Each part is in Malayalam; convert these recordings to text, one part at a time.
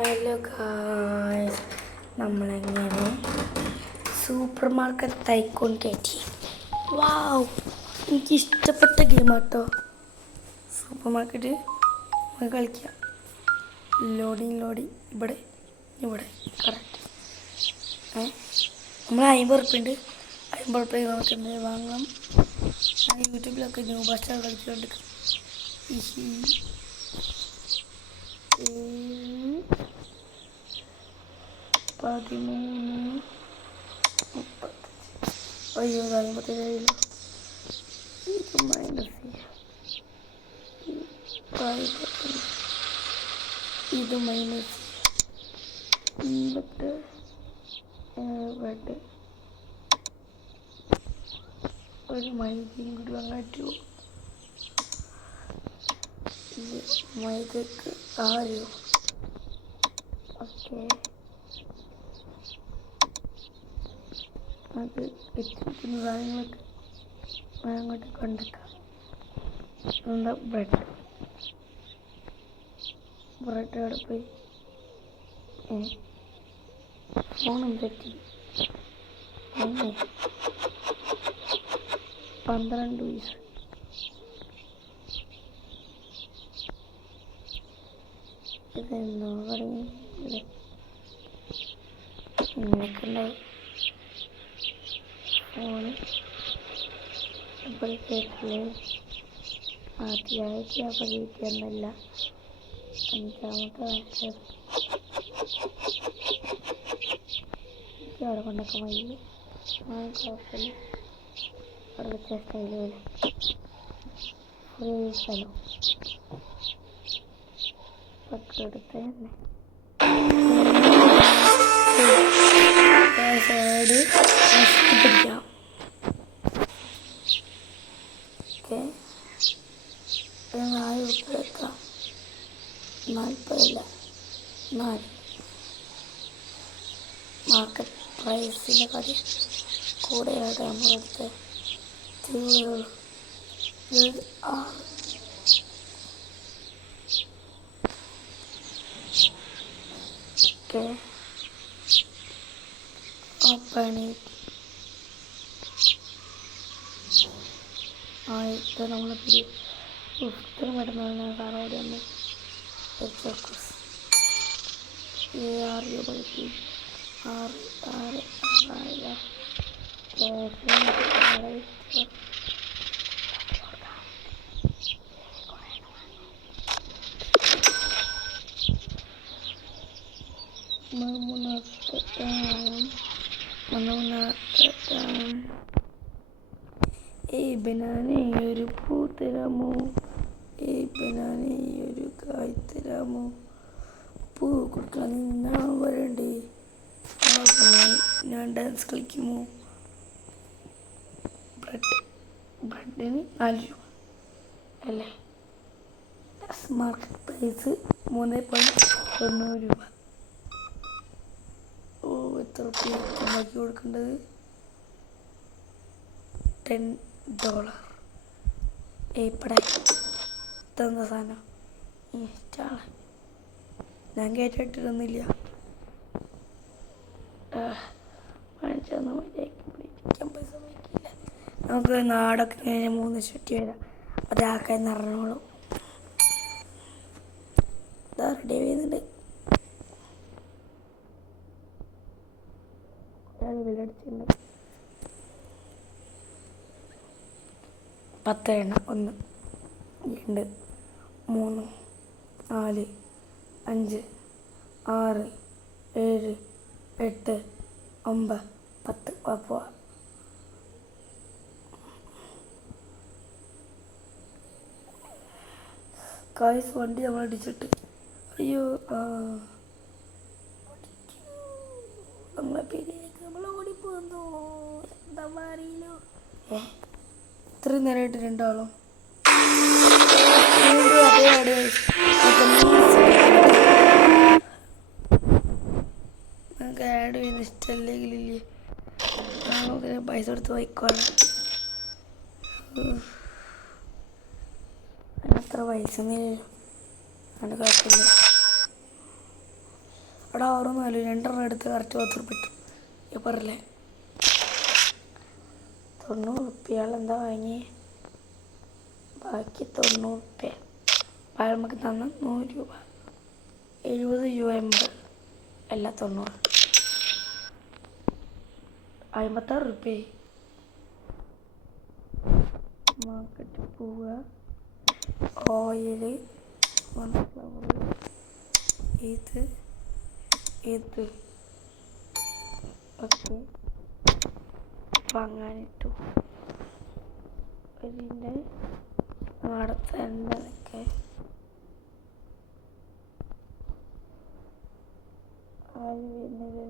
ഹലോ ഗായ്സ്, നമ്മളെങ്ങനെ സൂപ്പർ മാർക്കറ്റ് ടൈക്കൂൺ കയറ്റി. വാവ്, എനിക്കിഷ്ടപ്പെട്ട ഗെയിമാട്ടോ സൂപ്പർ മാർക്കറ്റ്. നമുക്ക് കളിക്കാം. ലോഡിങ് ഇവിടെ കറക്റ്റ്. നമ്മൾ 50 ഉറുപ്പ്യുണ്ട്. 50 ഉറുപ്പ്യ നമുക്ക് എന്തെങ്കിലും വാങ്ങാം. ഞാൻ യൂട്യൂബിലൊക്കെ ന്യൂ ബസ് കളിച്ചുകൊണ്ടിരിക്കും. 13, 30. അയ്യോ, 57. ഇത് മൈനസ് ചെയ്യാം. ഇത് മൈനസ് എന്നിട്ട് ഒരു മൈദയും കൂടി വാങ്ങാറ്റു. മൈദക്ക് 6 രൂപ. ഓക്കെ, അത് വെച്ചിരിക്കുന്ന സാധനങ്ങളൊക്കെ അങ്ങോട്ട് കൊണ്ടുവെക്കാം. എന്താ ബ്രെഡ് അവിടെ പോയി ഫോണും തെറ്റി. 12 പൈസ. ഇതെന്നോ തുടങ്ങി ഇങ്ങനെയൊക്കെ ഉണ്ടാവും. ഫോണ് ഇപ്പോൾ കേട്ടില്ലേ? ആദ്യമായിട്ട് അപകീർത്തിയൊന്നുമില്ല. 5ാമത്തെ വയസ്സ് അവിടെ കൊണ്ടൊക്കെ മതി. കുഴപ്പമില്ല. അവിടെ വെച്ച സ്റ്റൈല് പോലെ ഫ്രീ സ്ഥലം പക്കെടുത്ത് തന്നെ സൈഡ് പിടിക്കാം. ഓക്കെ, 4 ഉറുപ്പ്യ വെക്കാം. 40 4 മാർക്കറ്റ് പ്രൈസിൻ്റെ കാര്യം കൂടെയായിട്ട് നമ്മളെടുത്ത് 6. ഓക്കെ, ഓപ്പണി ആയിട്ട് നമ്മൾ പുസ്തകം ഇടുന്നതാണ്. സാറോടെ ഒന്ന് 6 രൂപ കിട്ടി. 6 ബനാനെ ഒരു പൂ തരാമോ? ബനാനെ ഒരു കായ് തരാമോ? പൂ കൊടുക്കാൻ നിന്നാ വരണ്ടേ? ഞാൻ ഡാൻസ് കളിക്കുമോ? ബ്രെഡിന് 4 രൂപ അല്ലേ? മാർക്കറ്റ് പ്രൈസ് 3.90 രൂപ. എത്ര റുപ്യ ഉണ്ടാക്കി കൊടുക്കേണ്ടത്? $10. ഏപ്പട തന്ന സാധനം ചാള ഞാൻ കേട്ടിട്ടൊന്നുമില്ല. നമുക്ക് നാടൊക്കെ ഇങ്ങനെ 3 ചുറ്റി വരാം. അതാക്കാൻ നിറഞ്ഞോളും. ഇതാ റെഡി ചെയ്യുന്നുണ്ട്. വിലടിച്ചിട്ടുണ്ട്. 10 എണ്ണ. 1, 2, 3, 4, 5, 6, 7, 8, 9, 10. പോവാ. കായ്സ് വണ്ടി നമ്മൾ അടിച്ചിട്ട് അയ്യോ നമ്മളെ പേരിലേക്ക് നമ്മൾ ഓടിപ്പോന്നു. എന്താ അറിയില്ലോ. ഇത്രയും നേരമായിട്ട് 2 ആളും നമുക്ക് ആഡ് ചെയ്യുന്ന ഇഷ്ടമല്ലെങ്കിലില്ലേ നമുക്ക് പൈസ കൊടുത്ത് വായിക്കുവാണ്. അത്ര പൈസ ഒന്നും അത് കുഴപ്പമില്ല. അവിടെ ഓരോന്നുമല്ല 2 എടുത്ത് കറക്റ്റ് 10 റുപ്യ കിട്ടും. ഈ പറയല്ലേ 90 റുപ്യ എന്താ വാങ്ങി, ബാക്കി 90 റുപ്യ അയാൾ നമുക്ക് തന്ന 100 രൂപ, 70 രൂപ 80 എല്ലാം 90, 56 റുപ്യ. മാർക്കറ്റിൽ പോവുക, ഓയിൽ, സൺഫ്ലവർ, ഇത് ഒക്കെ വാങ്ങാനിട്ടു. ഇതിൻ്റെ അടുത്ത എണ്ണതൊക്കെ ആര് വരുന്നത്.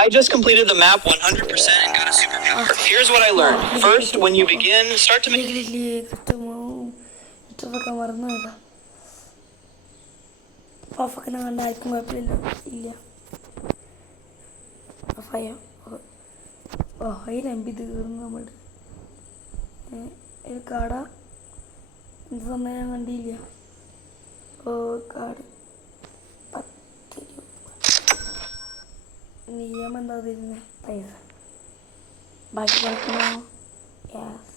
I just completed the map 100% and got a superpower. Here's what I learned. First, when you begin, start to make... മറന്നു പോയതാ. ഓഫൊക്കെ കണ്ടായിരിക്കും, കുഴപ്പമില്ല. ഇല്ല ഓഫായോ? അതിനമ്പി തീർന്നു നമ്മുടെ കാട. എന്ത് സമയം ഞാൻ കണ്ടില്ല. കാട് 10 രൂപ. നിയമം എന്താ തരുന്നത്? പൈസ ബാക്കി കളിക്കണോ? യാസ്.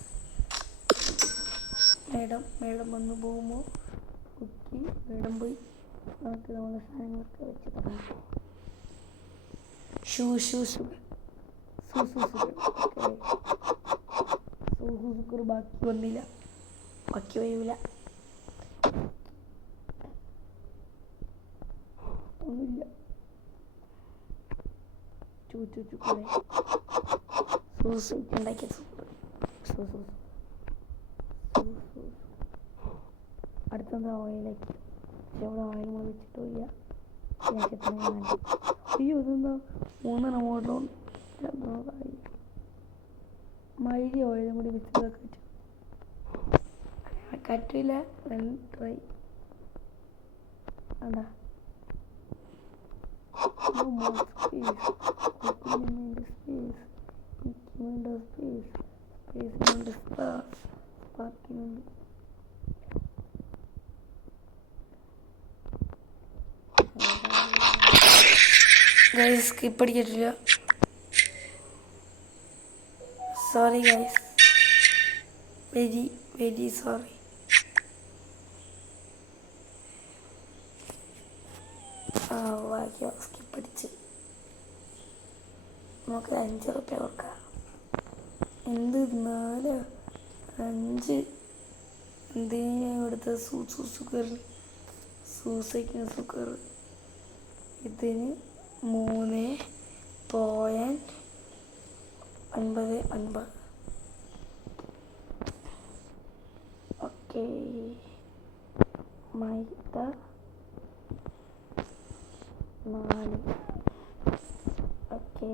മേഡം വന്ന് പോകുമ്പോൾ കുത്തി മേഡം പോയി നമുക്ക് നമ്മുടെ സാധനങ്ങളൊക്കെ വെച്ച് തുടങ്ങാം. സുഖർ ബാക്കി വന്നില്ല, ബാക്കി വരില്ല, ഒന്നുമില്ല. ഉണ്ടാക്കിയ അടുത്തെന്താ ഓയിലേക്ക്. പക്ഷെ അവിടെ ഓയിൽ നമ്മൾ വെച്ചിട്ട് പോയില്ല. അയ്യോ ഇതെന്താ 3 മോഡലും 2 മൈദ ഓയിലും കൂടി വെച്ചതൊക്കെ വെച്ചു കറ്റില്ല. ട്രൈ അതാ ഗൈസ് സ്കിപ്പ് അടിച്ചിട്ടില്ല, സോറി ഗൈസ്, വെരി സോറി. ബാക്കി സ്കിപ്പ് അടിച്ച് നമുക്ക് 5 റുപ്യ കൊടുക്കാം. എന്ത് 4 5 എന്തിനാണ് ഇവിടുത്തെ സുഖർ ഇതിന് 3.9. ഓക്കെ മൈദ 4. ഓക്കെ